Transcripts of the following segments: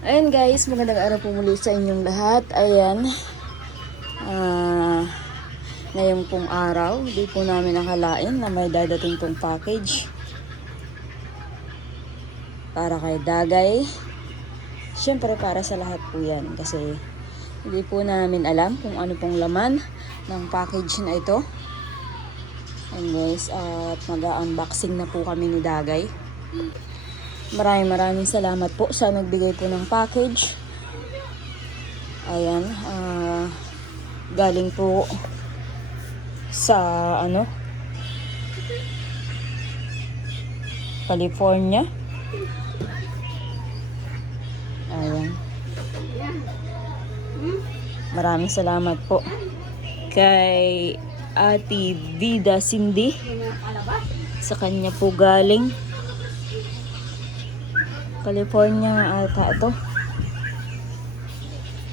Ayan guys, magandang araw po muli sa inyong lahat. Ayan, ngayong pong araw, di po namin nakalain na may dadating pong package para kay Dagay. Siyempre para sa lahat po yan kasi hindi po namin alam kung ano pong laman ng package na ito. Ayan guys, at mag-unboxing na po kami ni Dagay. Maraming salamat po sa nagbigay po ng package. Ayan, galing po sa California. Ayan. Maraming salamat po kay Ate Vida Cindy. Sa kanya po galing. California ata ito.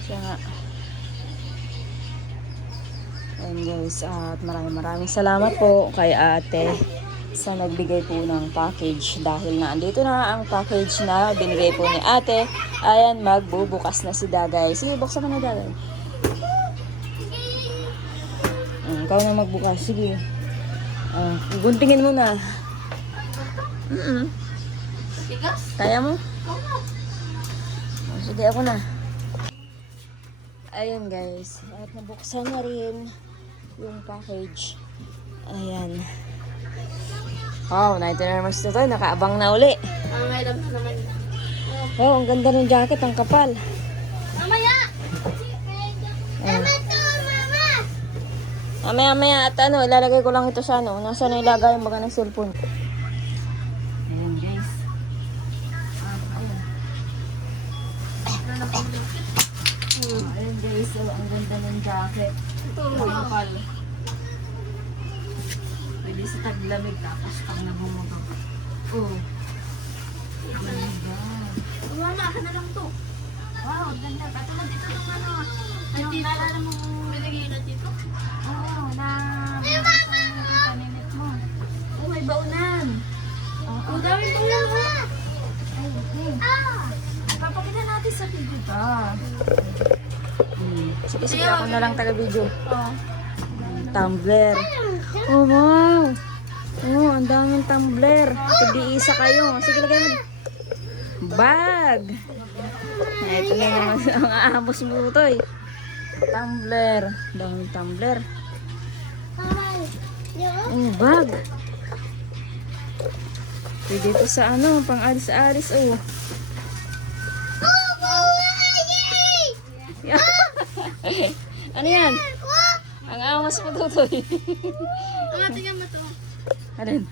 Siya nga. Ayan guys, at maraming salamat po kay ate sa nagbigay po ng package. Dahil na andito na ang package na binigay po ni ate. Ayan, magbubukas na si Dagay. Sige, buksan ka na Dagay. Ikaw na magbukas. Sige. Guntingin mo na. Kaya mo? Sige, ako na. Ayan guys. At nabuksan na rin yung package. Ayan. Wow, 99 months na to. Nakaabang na uli. May alam na naman. Oh, ang ganda ng jacket. Ang kapal. Mamaya! Mamaya at ilalagay ko lang ito sa nasa na ilagay yung baga ng cellphone. Ayan guys. Ayan guys, ang ganda ng jacket. Ang kapal. Pwede sa taglamig tapos pag nabumaga. Oh. Mama, ka na lang to. Wow, ganda. Katulad ito ng Yung naalala mo nilagay na dito? Oo, paninit mo. Oh, may baunan. Ang daming baunan ha. Papakita natin sa video ka. Sige, ako na lang taga-video. Tumbler. Oh, wow. Oh, ang daming tumbler. Tig-iisa kayo. Sige, lagay mo. Bag. Ito na naman ang aamos mo ito eh. Tumbler. Daming tumbler. Oh, bag. Pwede ito sa pang alis-alis oh. Ano yan? Ang amas mo tutoy. Tingnan mo to. Alin?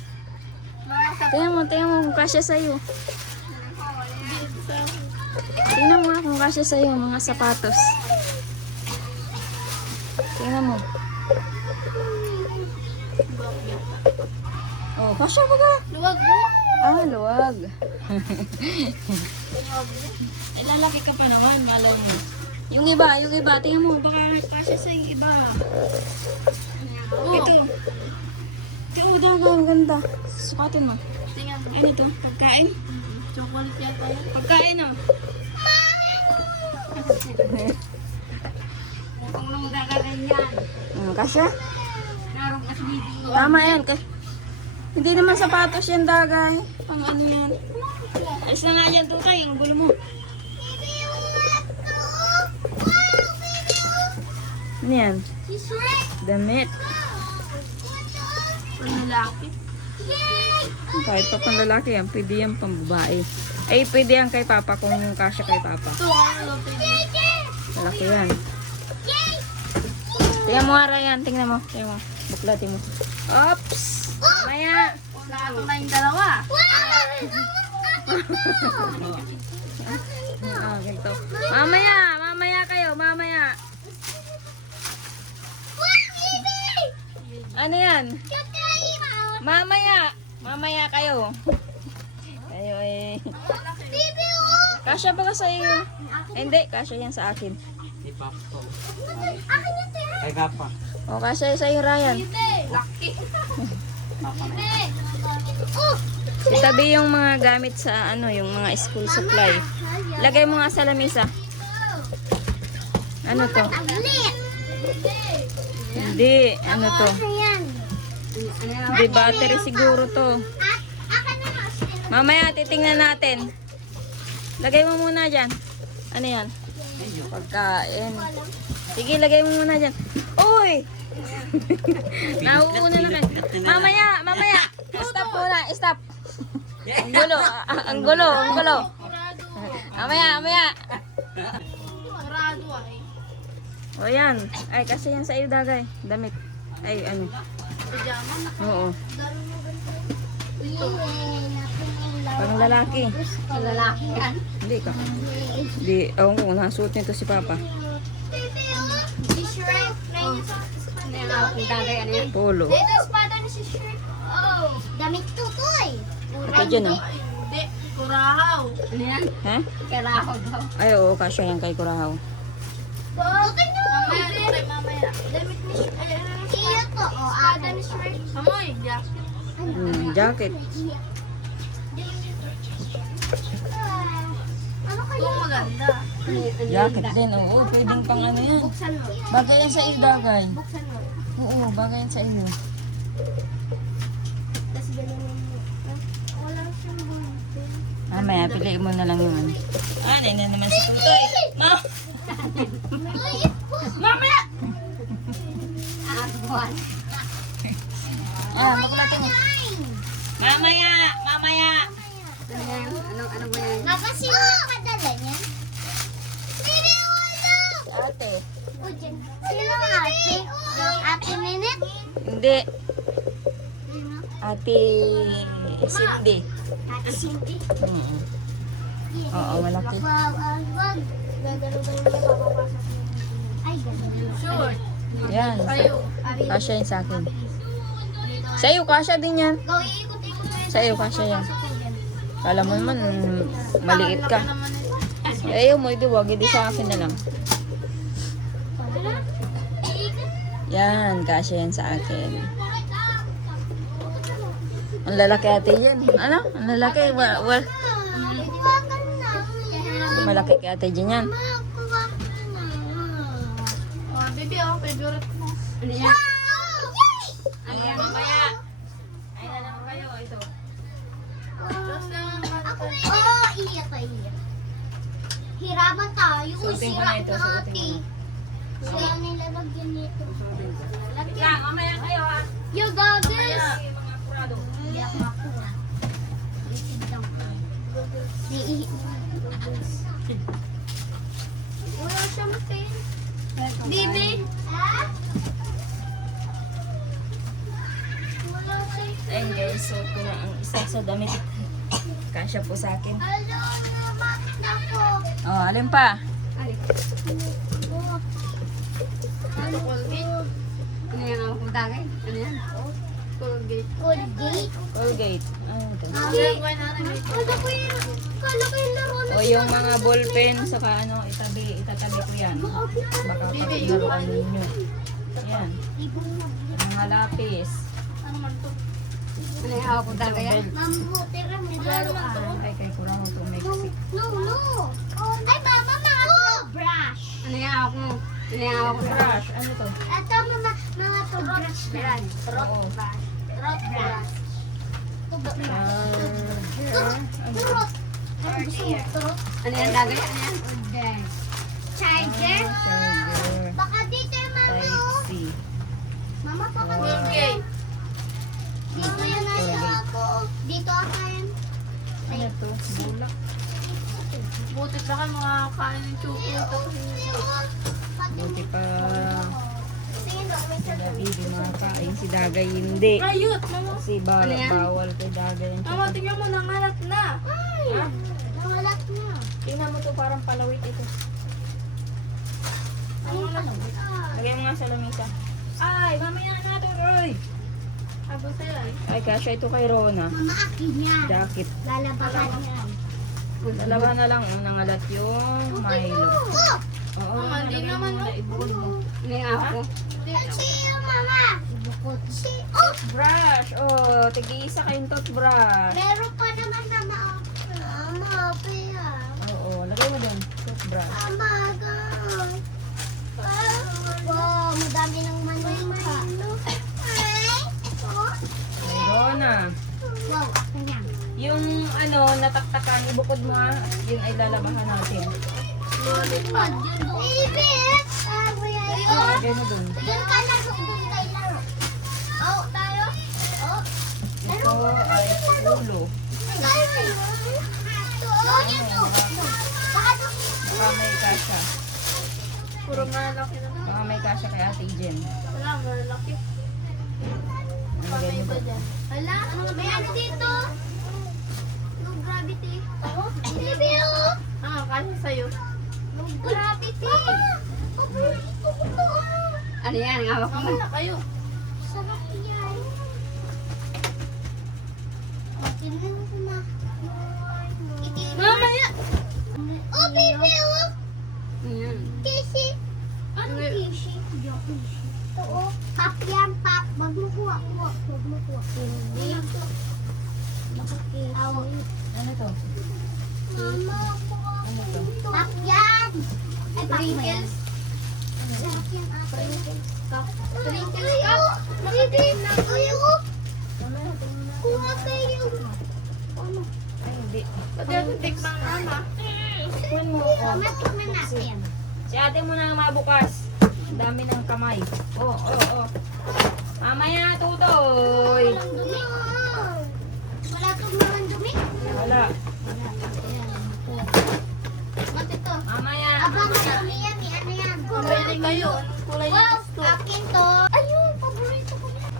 Tingnan mo kung kasya sa'yo. Tingnan mo kung kasya sa'yo mga sapatos. Tingnan mo. Oh, kasya ba ka? Luwag mo. Luwag. Lalaki ka pa naman, malay mo. Yung iba, tingnan mo, baka kasya sa yung iba. Ito. Daga, ang ganda. Sukatin mo. Tingnan mo. Ano ito? Pagkain? Chocolate yata yan. Pagkain Kung nung gagaganyan. Kasya? Naroon kasi dito. Tama yan. Hindi naman sapatos yan, Dagay. Pang ano yan? Alis na nga yan, tutay. Ang gulo mo. Ano yan? Damit. Panlalaki. Kahit pa pang lalaki yan, pwede yan pang babae. Ay, pwede yan kay Papa kung yung kasya kay Papa. Ito, ano pwede? Malaki yan. Tingnan mo nga yan. Tingnan mo. Buklatin mo. Oops! Mamaya! Lahat na yung dalawa. Ganito. Mamaya kayo. Ano yan? Mamaya kayo. Kayo eh. Kasya ba ka sa iyo? Hindi, kasya yan sa akin. Di Papa. Kay Papa. O, kasya sa iyo, Ryan. Laki. Itabi yung mga gamit sa yung mga school supply. Lagay mo nga sa lamisa. Ano to? Tablet. Hindi. Ano to? Ayan. Di battery siguro to. Akin na nga. Mamaya titingnan natin. Lagay mo muna dyan. Ano yan? Pagkain. Sige, lagay mo muna dyan. Uy! Nauuna na kayo. Mamaya. Stop muna, stop. Ang gulo, ang gulo. Mamaya. Sarado ay. O yan. Ay, kasi yan sa iyo dagay. Damit. Ay, ano. Pajama na. Oo. Ito. Pang lalaki. Lalaki yan. Hindi ka. Hindi. Oo, kung nasuot nito si Papa. Si Shrek. Ano yan? Polo. Ito espada ni si Shrek. Oh. Damit tutoy. Ito dyan, oh. Hindi. Kurahaw. Ano yan? Ha? Karahaw daw. Ay, oo. Kasya yan kay Kurahaw. Bakit nyo? Mamaya. Damit ni Shrek. Iyo to. O, espada ni Shrek. Amoy. Jacket. Ano kayo? Maganda. Jacket din, oo. Pwedeng pang ano yan. Buksan mo. Bagay yan sa iyo dagay. Buksan mo. Oo, bagay yan sa iyo. Tapos ganun mo. Wala siyang bumipin. Mamaya, piliin mo na lang yung ano. Ah, na naman si Tutoy. Mamaya! Baklatin mo. Mamaya. Ano ba yan? Nakasino na padala niyan? Ate. Sino ang ate? Ate Minute? Hindi. Ate Cindy. Ate Cindy? Oo, malaki. Wow, wag. Gagano-gano na papapasok. Ay, gagano. Sure. Yan. Kasya yun sa akin. Sa iyo, kasya din yan. Go, iikot-ikot na yun. Sa iyo, kasya yan. Kala mo naman, maliit ka. Ayaw mo, hindi wag. Hindi sa akin na lang. Yan, kasya yan sa akin. Ang lalaki ate yan. Ano? Ang lalaki. Malaki kay ate dyan yan. Oh, baby, oh, favorite mo. Ano yan? Ayan, mamaya. Ay, na lang kayo. Ito. Oh, iyak. Hiraman tayo. Suotin ko na ito, suotin ko Sira nila lagyan nito. Yan, mamaya kayo ha. Yo, goggles! Mga kurado. Hindi ako makuha. Isid lang ko. Wala siyang pen. Bibi! Wala siyang Ayun guys, suot ko na ang isa sa damit. Kasya po sa akin. Hello, bakit na po? Oh, alin pa? Ano, Colgate? Ano yan ang kutagay? Ano yan? Colgate. Colgate? Colgate. Ano ito? Kala ko yung laro na O yung mga ballpen, saka ano, itatabi ko yan. Baka paglaruan ninyo. Yan. Mga lapis. Ano yan ang kutagay yan? Mabuti rin, may laro ka. Ay, kay kurang to mixi. No. Ay, mama, mga toothbrush. Ano yan ako? Ano yan ako? Brush, ano to? Ito, mga toothbrush yan. Oo. Toothbrush. Turot. Ano gusto mo, turot? Ano yan dagay? Ano yan? Charger. Charger. Baka dito yung mama, oh. Type C. Mama, baka dito. Dito yan nasa ako. Dito ako yan. Ano to? Bulak. Buti pa ka mga kain ng chupo ito. Buti pa. Sino? May Sila Bibi makain. Si Dagay hindi. Ayut, mama. Kasi bawal kay Dagay. Mama, tingnan mo, nangalat na. Ay, Ha? nangalat na. Tingnan mo to, parang palawit ito. Ay, palawit. Lagay mo nga sa lamisa. Ay, mamaya natin, Roy. Aba sa'yo ay. Ay, kasya ito kay Rona. Mama, akin yan. Jacket. Lalabahan yan. Dalawa na lang. Unang alat yung Milo. Oh! Oo, Mama, di lagay mo naman, muna, no? ibukod mo. Ano yan ako? Siyo, mama. Bukod. Oh! Brush. Oh, tig-isa kayong toothbrush. Meron pa naman na Mama, kaya. Oo, lagay mo dyan. Toothbrush. Wow, madami ng manika. Mayroon na. Wow, akin yan. Yung ano, nataktakan, ibukod mo ha. Yun ay lalabahan natin. Lollipop. Baby! Lagay mo dun. Doon ka na, doon tayo laro. Oh, tayo? Oh. Ito ay ulo. Baka may kasha. Puro malaki na. Baka may kasha kay Ate Jen. Wala, malaki. Lagay mo dun. Wala, may ano dito? No gravity. Oh, baby, oh. Ah, kasi sa'yo. No gravity. Paborito ko to. Ano yan? Ang hawak mo. Na kayo. Sarap yan. Tingnan mo na. Mama ya. Oh, baby, oh. Ano yan? Kisi. Ano kisi? Hindi ako kisi. Ito, oh. Pap yan, pap. Wag mo kuha, kuha. Wag mo kuha. Hindi. Nakakisi. Ano to? Mama, Ano to? pap yan. Ay, pap mo yan. Sarap yan, ate. Sprinkles cup. Sprinkles cup. Baby, ayaw. Kuha kayo. Ano? Ay, hindi. Pati natin tikman, mama. Kunin mo. Mama, tikman natin. Si ate mo na mabukas. Ang dami ng kamay. Oh. Mamaya, tutoy. Walang dumi. Wala itong mga dumi. Wala. Mati to. Mamaya. Aba, madumi yan. Ano yan? Kulay kayo. Kulay wow, akin to. Ayun, paborito ko yan.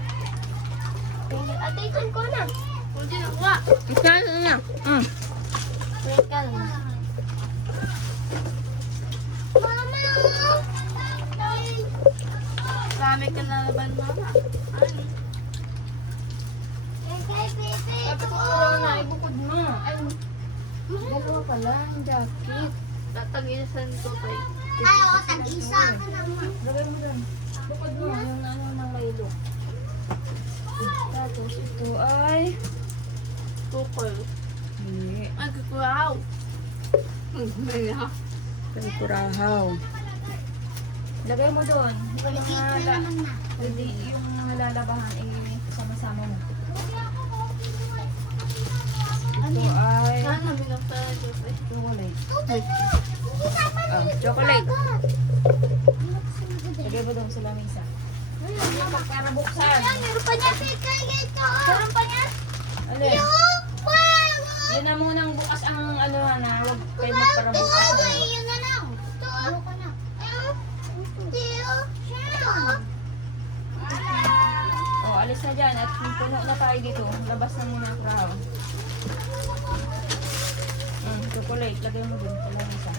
Ate, itan ko na. Hindi na kuha. Ikan niya. Wait ka lang. Mama! Marami ka na laban, mama. Ano? Kay baby. na, ibukod mo. Ay, dalawa pala ang jacket. Tatagisan ko kay. Ay, oo, tag-isa ka naman. Lagay mo dun. Bukod mo yung ano ng Milo. Tapos ito ay... Tukol. Hindi. Ay, wow. Tempurahaw. Lagay mo doon. Yung mga na. hindi yung mga lalabahan sama-sama mo. Ito ay Sana binapala chocolate. Chocolate. Lagay mo doon sa lamesa. Para buksan. Ayan, meron pa niya. Meron pa niya. Alin? Yun na munang bukas ang ano na. Huwag kayo magparabukas. Yun na lang. Ano ka na? O, alis na dyan. At puno na tayo dito. Labas na muna ang crowd. Chocolate. Lagay mo dun. Sa lamesa.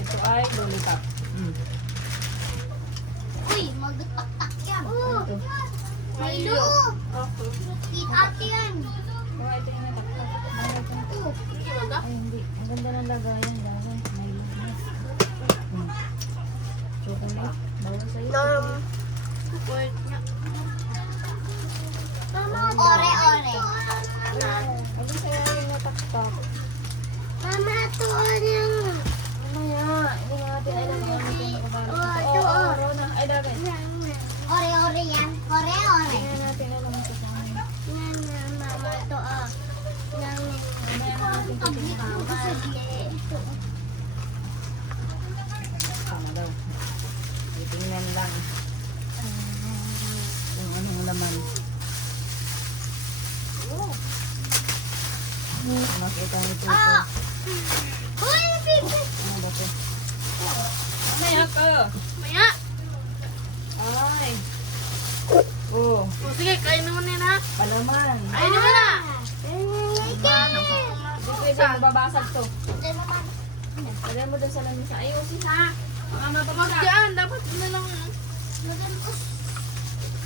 Ito ay lollipop. Uy, magtaktak yan. Ito. Milo. Eat ate yan. Oh, ito yung nataktak. Ay, hindi. Ang ganda ng lagayan. Lagay. May lunes. Chocolate. Bawal sa'yo. Ore-ore. Alin sa'yo yung nataktak? Mama, tuon yung... Mamaya. Hindi natin alam kung ano ito nakabalot. ito, Oo, Rona. Ay, lagay. Ore-ore yan. Ore-ore. Hindi natin alam ito sa amin. Mama, to ah. Mamaya na natin titingnan. Tama daw. Titingnan lang. Kung anong laman. Makita nito ito. Uy, baby. Ano ba ito? Mamaya ka. Maya. Ay. Oh, O sige, kain naman yan ha. palaman. Kain naman na. Hindi pwede mababasag to. Lagay mo doon sa lamisa. Ayusin ha. Mga mababasa. Diyan, dapat na lang.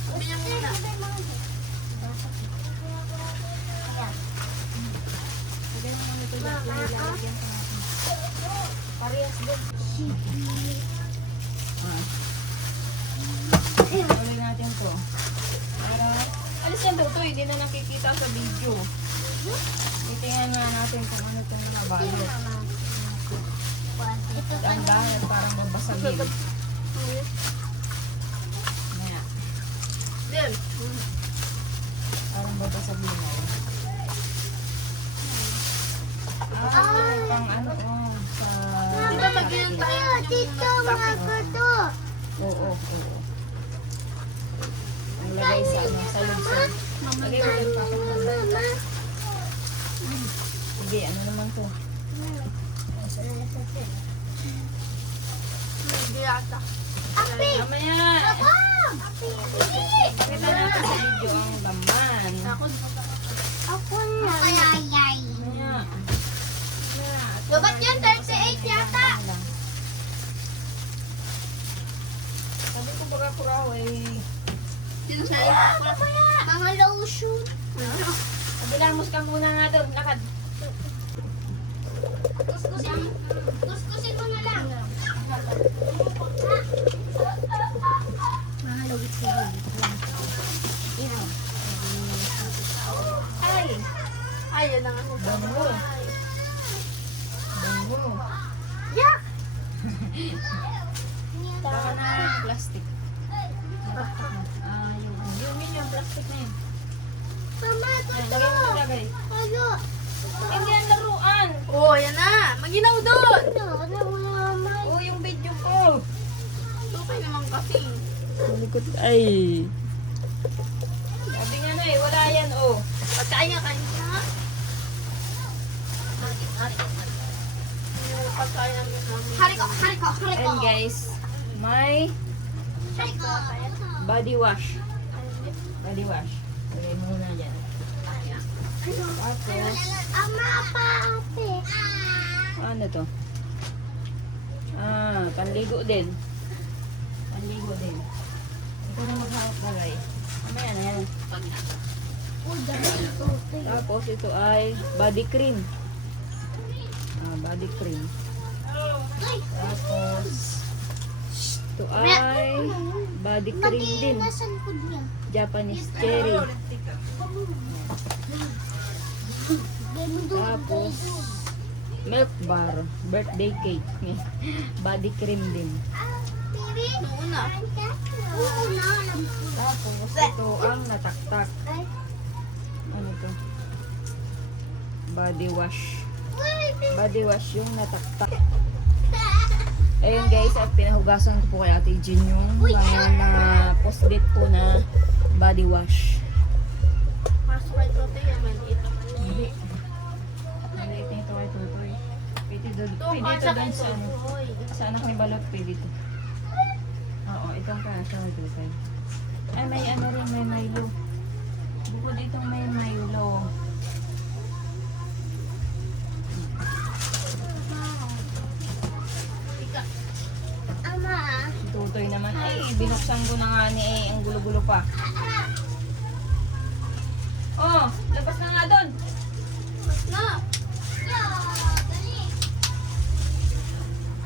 Sabi niya muna. Lagay mo naman ito dyan. Lalagyan sa natin. Parehas doon. Tuloy natin to. Para, alis yan to. Hindi na nakikita sa video. Titingnan nga natin kung ano itong mga balot. Ang dahil parang mabasagin. Maya. Din. Parang babasagin na yun. Pang ano, sa... Di ba mag-inom tayo? Dito, mga kato. Oo. Ang lagay sa ano, sa lubsan. Lagay mo yung papakita. Sige, ano naman to? Hindi ata. Api! Mamaya! Api! Pakita natin sa video ang laman. Ako na. Ayayay. Mamaya. Lubat yun, 38 yata. Sabi ko baga kuraw eh. Sino sa'yo? Mga lotion. Kabilamos ka muna nga doon. Lakad. Kuskusin mo na lang. Mga lotion. Ay! Ay, yun ang ano. Bango. Bango. Yak! Baka na plastic. Yung plastic na yun. Mama, Yan, ito. lagay mo lagay. Ano? Hindi yan laruan. Oh, yan na. Maginaw doon. Oo, yung video ko. Okay naman kasi. Malikot. Ay. Sabi nga na eh, wala yan oh. Pagkain nga kayo na. Hariko. And guys, may body wash. Body wash. Lagay mo muna dyan. Tapos, Ama pa, ate. ano to? Panligo din. Panligo din. Ito na maghawak bagay. Mamaya na yan. Tapos ito ay body cream. Body cream. Tapos ito ay body cream din. Japanese cherry. Tapos milk bar, birthday cake. Body cream din. Tapos ito ang nataktak. Ano to? Body wash. Body wash yung nataktak. Ayun guys, at pinahugasan ko po kay Ate Jean yung mga post-it po na body wash. Pasok kay Tote yan, maliit naman yan. Hindi. Maliit na ito kay Tutoy. Pwede ito doon sa ano. Sa anak ni Balot, pwede ito. Oo, itong kasha kay Tutoy. Ay, may ano rin, may Milo. Bukod itong may Milo. Ama. Si Tutoy naman, ay, binuksan ko na nga ni ang gulo-gulo pa. Oh, labas na nga doon. Na.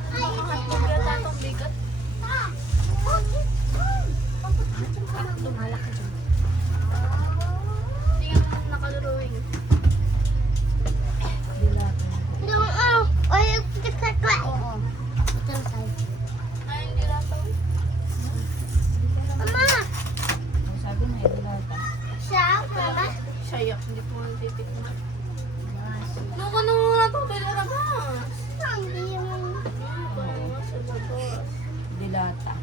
Makahatlog yata itong bigat. Lumalaki dyan. Hindi nga nakaluruin. Oo. Ay, hindi lataw. Oh, sabi na, dilata. Sayak, hindi ko nga titikman. Nung ano na ito, pinarabas. Dilata.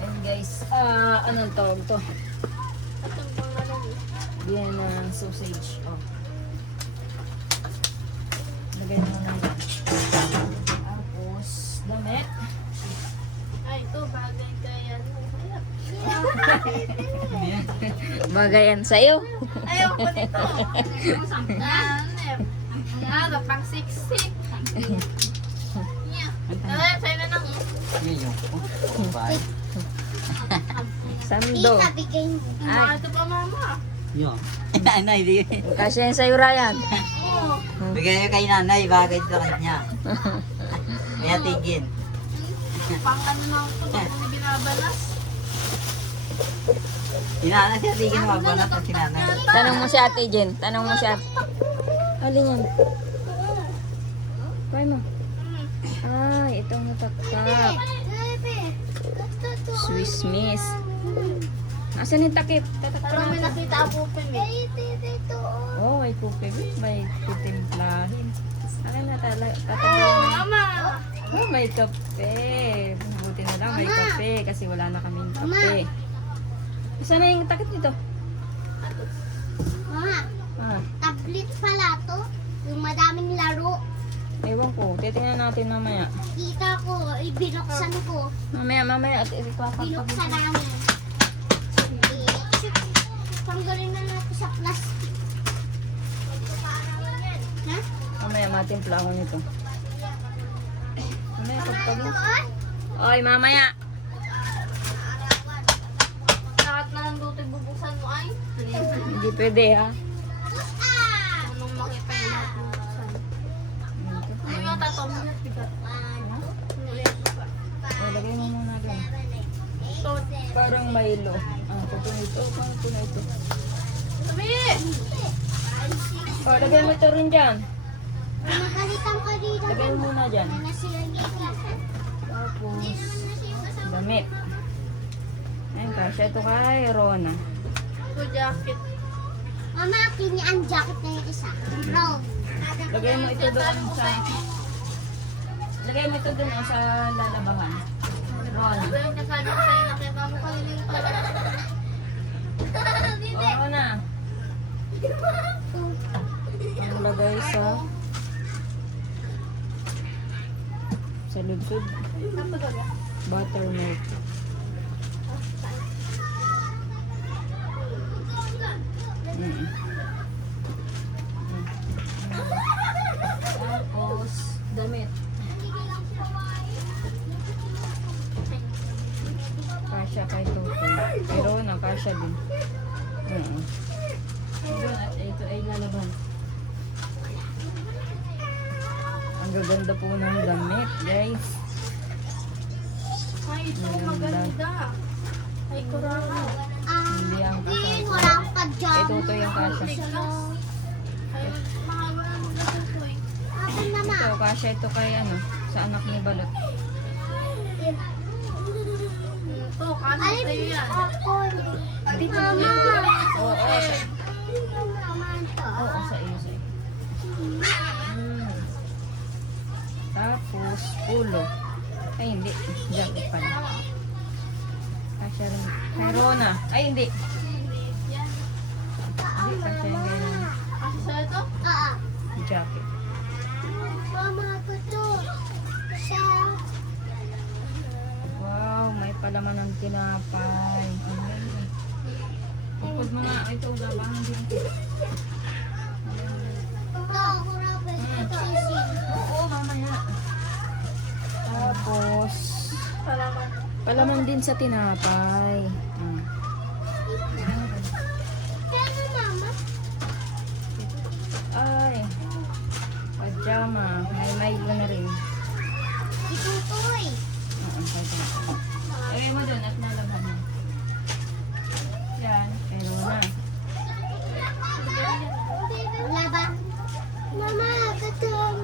And guys, anong tawag to? Atong pangalan eh. Yan ng sausage. Oh. Lagay mo na yan. Tapos, damit. Ay, ito, bagay kaya. Bagay yan sa'yo. Ayaw ko nito. Ano, pang siksik. Yeah. Sa'yo na lang. Yun yung bye. Sando. Ay, ito pa mama. Yun. Nanay, Kasi yan sa'yo, Ryan. Oo. bigay kay nanay, bagay sa kanya. Kaya tigil. Pang ano lang ito, pag binabalas. Inanay siya, di ka magbanat sa sinanay. Tanong mo si Ate Jen. Tanong mo si Ate. Alin yan? Try mo. Ay, itong nataktak. Swiss miss. Asan yung takip? Tatakpan Parang may natin. nakita ako po eh. Oh, may pupe. May titimplahin. Akin na tatanggalin. Mama! Oh, may kape. Buti na lang may kape kasi wala na kaming kape. Saan na yung takip nito? Mama, Ah, tablet pala to. Yung madaming laro. ewan ko. Titingnan natin mamaya. Kita ko, ibinuksan ko. Mamaya. At Binuksan namin. Tanggalin na natin sa plastic. Ha? Mamaya matimpla ako nito. Mamaya pagpagin. Doon? Oy, mamaya. Lahat na ng dutay bubuksan mo ay? Hindi pwede ha. Anong makita yung lahat bubuksan? Ano yung tatawag mo? Bigat. Lagay mo muna doon. Parang Milo. Ah, ito. Paano po na ito? Sabi! Oh, lagay mo ito rin dyan. Magalitan ka dito. Lagay mo muna dyan. Na sila Tapos, damit. Ayun, kasya ito kay Rona. Ito jacket. Mama, akin niya ang jacket na yung isa. Brown. Lagay mo ito doon sa... Lagay mo ito doon sa lalabahan. Rona. Yung nakano ko sa'yo, nakita mo kanina yung pala. Oh, Rona. Ang lagay sa ludsud. Buttermilk. Mm. Tapos, damit. Kasya kay Toto. Pero nakasya din. Doon, at ito ay lalaban. Ang gaganda po ng damit, guys. Ay, ito Maganda. maganda. Ay, kurang. Hindi ang kasya. Wala akong pajama. Kay Toto yung kasya. Ay, mga wala mo na ito eh. Akin naman. Ito, kasya ito kay ano, sa anak ni Balot. Ito, kanin sa'yo yan. Mama. Oo, sa, Naman to. oo, sa iyo, sa iyo. Tapos, ulo. Ay, hindi. Jacket pala. Kasya rin. Kay Rona. Ay, hindi. Hindi, kasya yung ganyan. Kasi sa'yo ito? Oo. Jacket. Mama, ako to. Siya. Wow, may palaman ng tinapay. Ang ganda. Bukod mo nga, ito, labangan din ito. Ito, ako rabe. Ito, sisig. Oo, mamaya. Tapos, Salamat. palaman din sa tinapay. Kaya mama? Ay, pajama. May Milo na rin. Itutoy. Oo, pajama. Lagay mo doon at nalaban mo. Yan, pero na. Wala ba? Mama, katulong.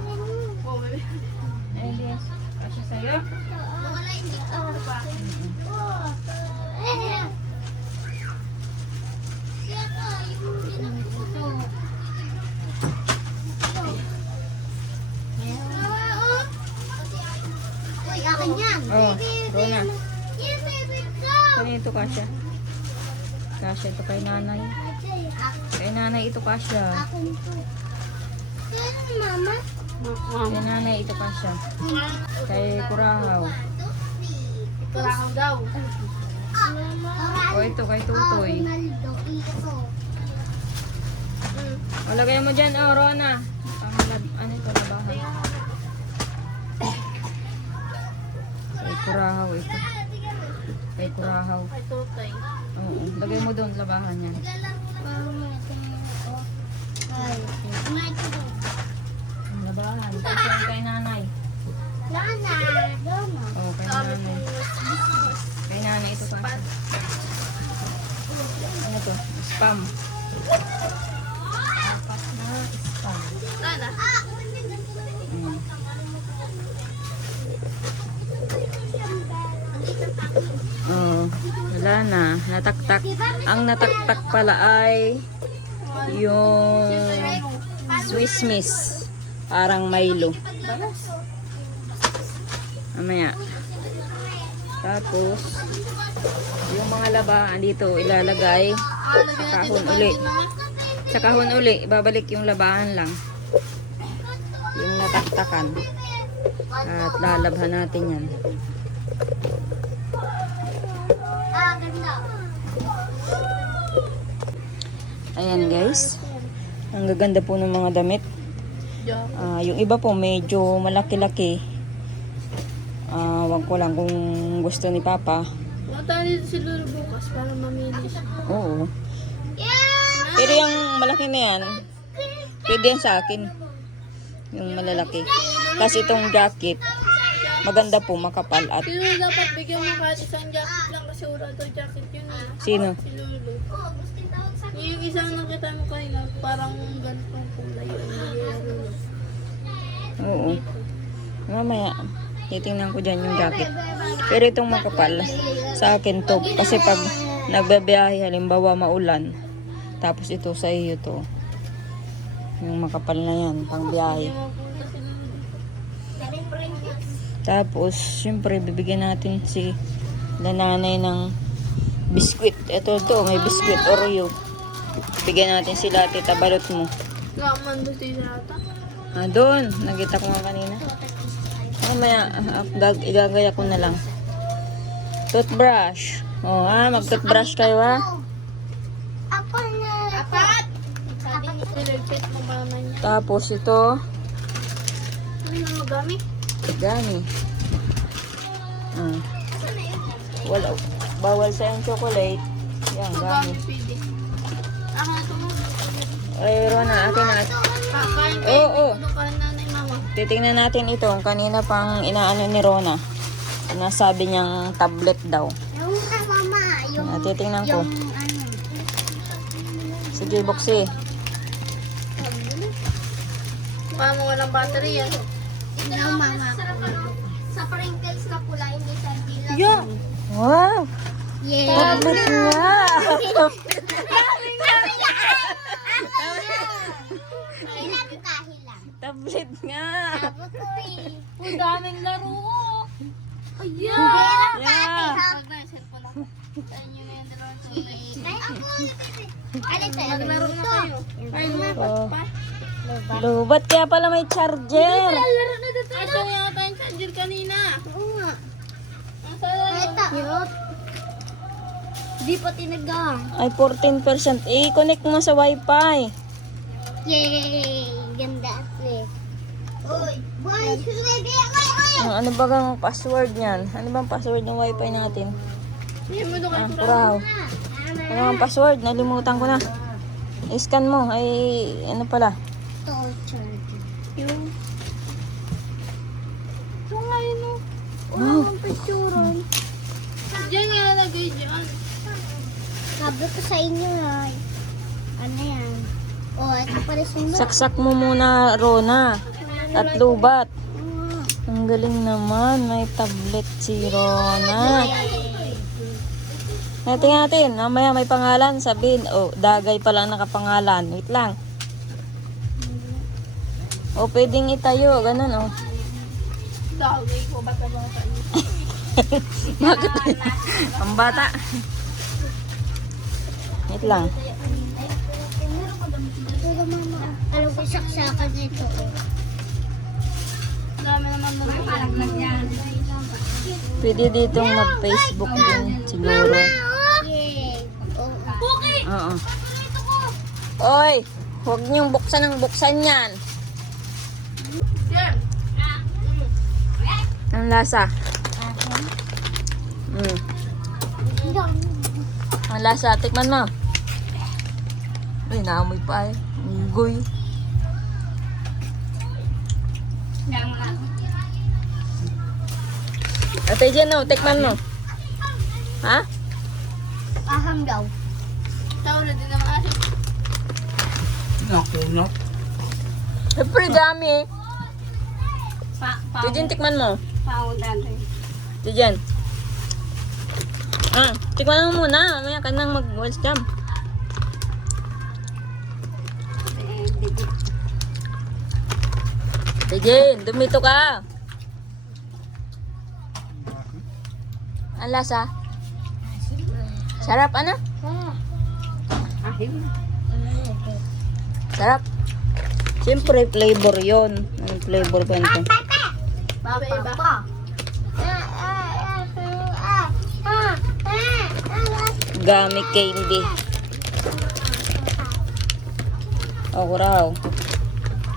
Ay, yes. Kasya sa'yo? Wala, hindi ko pa. Uy, akin yan. Oo, Rona. Yan, baby ko. Kanina ito kasya? Kasya ito kay nanay. Kay nanay ito kasya. Akin to. Kaya mama? Kay nanay ito kasya. Kay Kurahaw. Kurahaw daw. O ito kay Tutoy. Ronaldo, ito. O lagay mo dyan, oh Rona. Ano ito, labahan. Kay Kurahaw ito. Kay Kurahaw. Ay, tutay. Oo, lagay mo doon, labahan yan. Ay, Ang labahan. Kasi yan kay nanay. Lana, doon. Oo, kay nanay. Kay nanay ito kasya. spam. Sana. Mm. Wala na. Nataktak. Ang nataktak pala ay yung Swiss Miss. Parang Milo. Mamaya. Tapos, yung mga labaan dito ilalagay sa kahon uli. Sa kahon uli, ibabalik yung labahan lang. Yung nataktakan. At lalabhan natin yan. Ganda. Ayan guys. Ang gaganda po ng mga damit. Yung iba po medyo malaki-laki. Wag ko lang kung gusto ni Papa. Mata dito si Lolo bukas para mamili siya. Oo. Pero yung malaki na yan, pwede yan sa akin. Yung malalaki. Kasi itong jacket, maganda po, makapal at Pero dapat bigyan mo kahit isang jacket lang kasi wala daw jacket yun eh. sino? Si Lolo. Yung isang nakita mo kanina, parang ganitong kulay yun. Oo. Mamaya, titingnan ko dyan yung jacket. Pero itong makapal, sa akin to. Kasi pag nagbabiyahe, halimbawa maulan, tapos ito sa iyo to. Yung makapal na yan, pang biyahe. Tapos, syempre, bibigyan natin si nanay ng biskwit. Ito to, may biskwit Oreo. Bigyan natin sila, tita, balot mo. Laman doon si Rata. Doon, nakita ko nga kanina. Mamaya, igagaya ko na lang. Toothbrush. Mag-toothbrush kayo ha. Ako na. Apat! Sabi ni Silipit mo ba naman niya? Tapos ito, Ano na magamit? gani. Wala, bawal sa yung chocolate. Yan, gani. Magamit pwede. Ako na ito mo. Ay, Rona, akin na. Kakain kayo. Oo. Ano ka nanay mama? Titingnan natin ito. Kanina pang inaano ni Rona. Nasabi niyang tablet daw. Yung mama. Yung, Titingnan ko. yung ano. Sige, buksi. Paano walang battery yan? Yung mama. Sa Pringles ka pula, hindi sa dilas. Yeah! Wow! Yeah. Tablet nga! Hilang ka, hilang. Tablet nga! Sabi ko eh. Ang daming laro ko! Hilang ka, Yeah. ate. Pag na yung cellphone ako. Tayo nyo na yung dalawang tunay. Ay, ako. Alin tayo? Maglaro na kayo. Ay, lupat Oh. pa. Lubat kaya pala may charger. Laro na dito. Ay, ito yata yung charger kanina. Oo nga. Ang sala yun. Ito. Di pa tinagang. Ay, 14%. I-connect mo sa wifi. Yay! Ganda ate. Uy! Boy! Baby! Ano ba ang password niyan? Ano bang password ng wifi natin? Hindi mo doon kayo. Kuraw. Ano ang password? Nalimutan ko na. I-scan mo. Ay, ano pala? Torture. Yung... Yung nga yun o. Wow. Ang picturean. Diyan nga nalagay dyan. Sabi ko sa inyo ay. Ano yan? Oh, ito pala sundo. Saksak mo muna, Rona. At lubat. Ang galing naman. May tablet si Rona. Natin. Mamaya may pangalan. Sabihin, dagay pa lang nakapangalan. Wait lang. Pwedeng itayo. Ganun, Dagay ko. Bata-bata niyo. Bakit? Ang bata. Wait lang. Ito na mama. Alam ko saksakan nito. Dami naman mo. Palaglag yan. Pwede ditong mag-Facebook din siguro. Yay! Oh. Oo. Oy, huwag niyong buksan ng buksan yan. Ang lasa. Ang lasa, tikman mo. Ay, naamoy pa eh. Unggoy. Ate Jen, tikman mo. Ha? Aham daw. Tawala din naman Nakunot. Siyempre, dami. Tijen, tikman mo. Tijen. Tikman mo muna. Mamaya ka nang mag-wells jam. Tijen, dumito ka. Ang lasa? Sarap, ano? Sarap. Siyempre, flavor yon. Anong flavor ba ito? Iba-iba. Gummy candy. O, raw.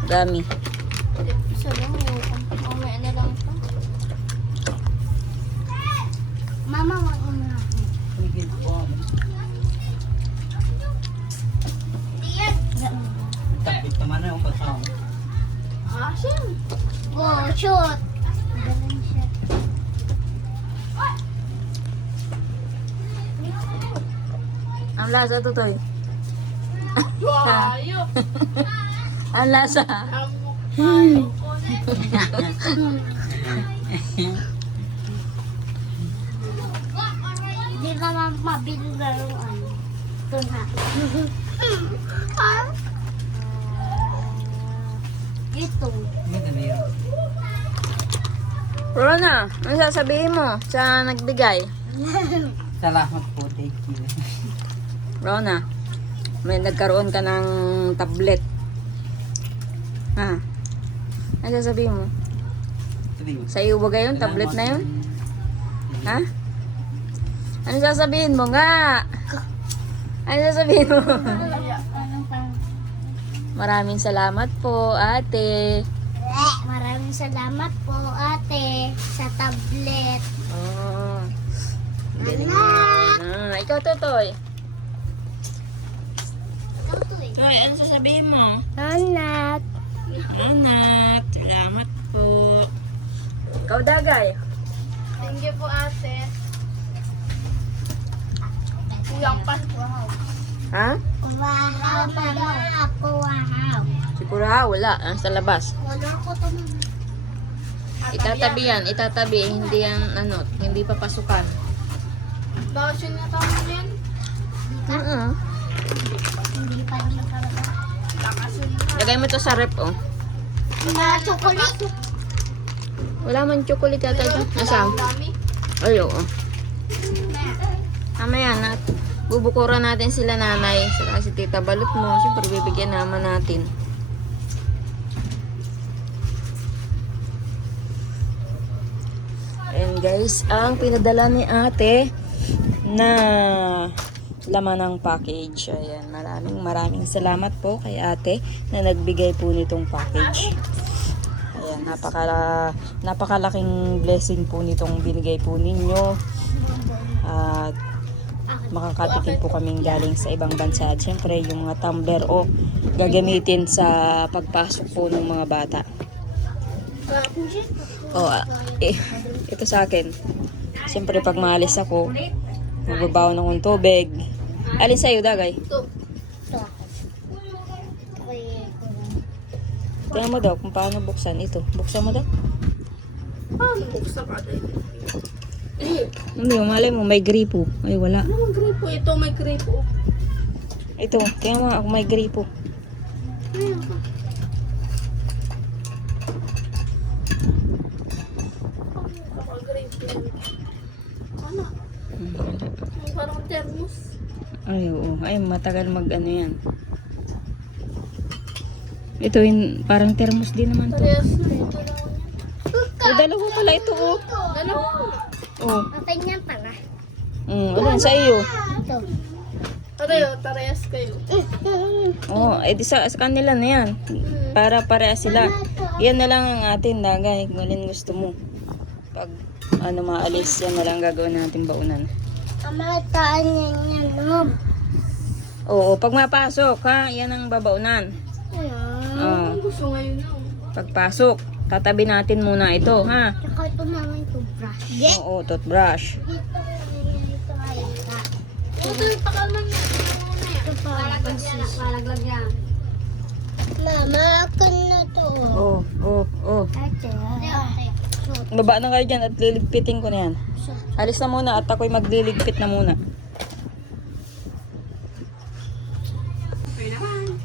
Gummy. Isa lang yun. Mamaya na lang ito. Mama, wag mo na. Tapit naman na yung kasama. Asim. Oh, shoot. Galing siya. Ang lasa, Tutoy. Wayo. Ang lasa. Di ba mabili laruan? Ito na. Ito. Rona, ano sasabihin mo sa nagbigay? Salamat po, thank you. Rona, may nagkaroon ka ng tablet. Ha? Ano sasabihin mo? Sa iyo ba yung tablet na yun? Ha? Ano sasabihin mo nga? Ano sasabihin mo? Maraming salamat po, ate. Maraming salamat po, ate, sa tablet. Oh. Galing mo. Ikaw, Totoy. Hoy, ano sasabihin mo? Anak. Anak, salamat po. Ikaw, Dagay. Thank you po, ate. Yung pas. Wow. Ha? Wow, mama. Ako, wow. Siguro wala. Sa labas. Color ko to. Itatabi yan, itatabi. Hindi yan, hindi papasukan. Bakit yun na tao mo yan? Hindi pa din talaga. Lakas yun na. Lagay mo to sa rep, oh. Mga chocolate. Wala man chocolate yata ito. Nasaan? Dami. Ay, oo. Mamaya na. Bubukuran natin sila nanay. Saka si tita balot mo. Siyempre, bibigyan naman natin. And guys, ang pinadala ni ate na laman ng package. Ayan, maraming salamat po kay ate na nagbigay po nitong package. Ayan, napakalaking blessing po nitong binigay po ninyo. At makakatikim po kaming galing sa ibang bansa. At syempre, yung mga tumbler o gagamitin sa pagpasok po ng mga bata. Ito sa akin. Siyempre, pag maalis ako, magbabaw ng akong tubig. Alin sa'yo, Dagay? Ito. Tingnan mo daw kung paano buksan ito. Buksan mo daw. Paano buksan ka din? Hindi, malay mo, may gripo. Ay, wala. Anong gripo? Ito may gripo. Ito, tingnan mo ako may gripo. Gripo. Ano? Parang thermos. Ay, oo. Ay, matagal mag-ano yan. Ito, parang thermos din naman to. Parehas na ito. O, dalawa pala ito, oh. Dalawa. Oh. Atin yan pala. Alin sa iyo? Ito. Parehas kayo. Oh, edi sa kanila na yan. Para pareha sila. Yan na lang ang atin, Dagay. Kung alin gusto mo. Pag maalis, yan na lang gagawin natin baunan. Kamataan yan no? Oo, pag mapasok, ha? Yan ang babaunan. Oh, Ang gusto ngayon na. pagpasok, tatabi natin muna ito, ha? Tsaka ito naman ito brush. Oo, toothbrush. Dito ay ito. Ito yung pakalman niya. Ito pa. Palaglag yan. Mama, akin na to. Oh. Ate. Baba na kayo dyan at liligpitin ko na yan. Alis na muna at ako'y magliligpit na muna.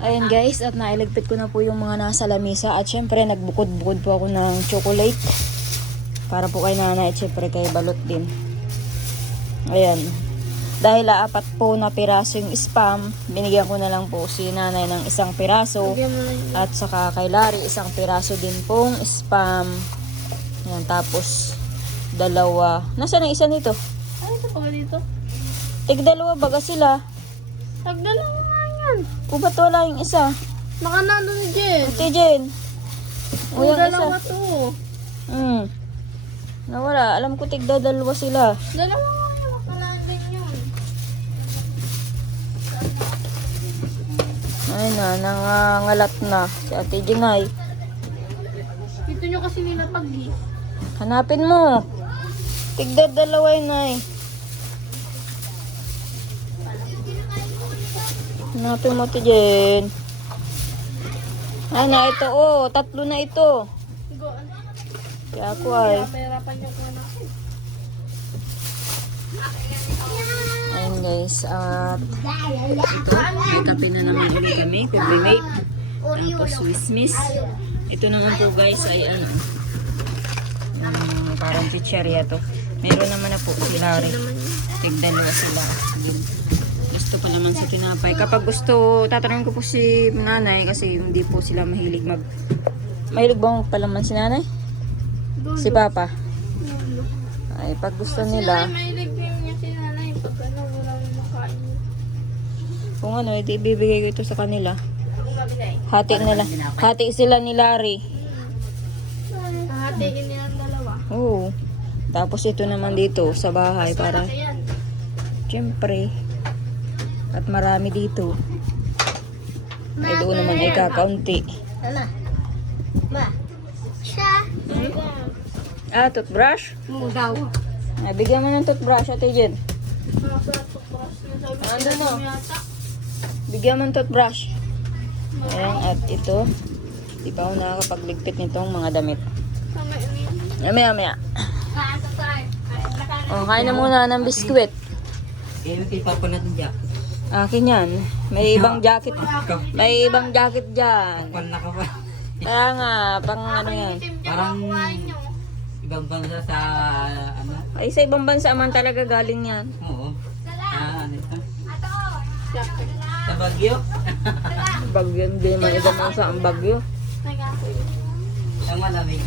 Ayan guys, at nailigpit ko na po yung mga nasa lamisa. At syempre, nagbukod-bukod po ako ng chocolate. Para po kay nanay at syempre kay balot din. Ayan. Dahil apat po na piraso yung spam, binigyan ko na lang po si nanay ng isang piraso. Bigyan mo lang yun. At saka kay Larry, isang piraso din pong spam. Ayan, tapos dalawa. Nasaan ang isa nito? Ay, ito pa ba dito? Tig-dalawa baga sila. Tagdala mo nga yan. O ba't wala yung isa? Baka nandun ni Jen. Ate Jen. O yung Dalawa isa. to. Nawala. Alam ko tig-dalawa sila. Dalawa nga yan. Baka nandun yun. Ay na, nangangalat na si Ate Jenay. Dito nyo kasi nila pag Hanapin mo. Tig-dalawa yun ay. Hanapin mo Ate Jen. Ay na, ito oh. Tatlo na ito. Go. Kaya ako ay. Pahirapan nyo kung natin. Ayun guys, at ito, may kape na naman ulit kami, Coffee Mate, tapos Swiss Miss. Ito naman po guys ay ano, parang chicheria to. Meron naman na po si Larry, tig-dalawa sila. Gusto pa naman sa tinapay. Kapag gusto, tatanungin ko po si nanay kasi hindi po sila mahilig mahilig ba palaman si nanay? Si papa? Ay, pag gusto nila, May ligpim niya si nanay. Pag ano, wala mo makain. kung ano, ito ibibigay ko ito sa kanila. Ang mabigay. Hati sila ni Larry. Hahatiin nila ang dalawa. Oo. Tapos ito naman dito sa bahay para Ayan. syempre at marami dito. Ay doon naman ay kakaunti. Mama. Ma. Siya. Toothbrush? Mo daw. Ay, bigyan mo ng toothbrush, Ate Jen. Nasa toothbrush na sabi. Ano mo? Yata. Bigyan mo ng toothbrush. Ayan, at ito. Di pa ako nakakapagligpit nitong mga damit. Sama ini. Maya. Kain na muna ng biskwit. Eh, may papalat ng jacket. Akin yan. May ibang jacket. May ibang jacket dyan. Kapal na kapal. Kaya nga, pang ano yan. Parang ibang bansa sa ano. Ay, sa ibang bansa man talaga galing yan. Oo. Ano ito? Sa Baguio. Bagyo, hindi man ibang bansa ang bagyo. Sa malamig.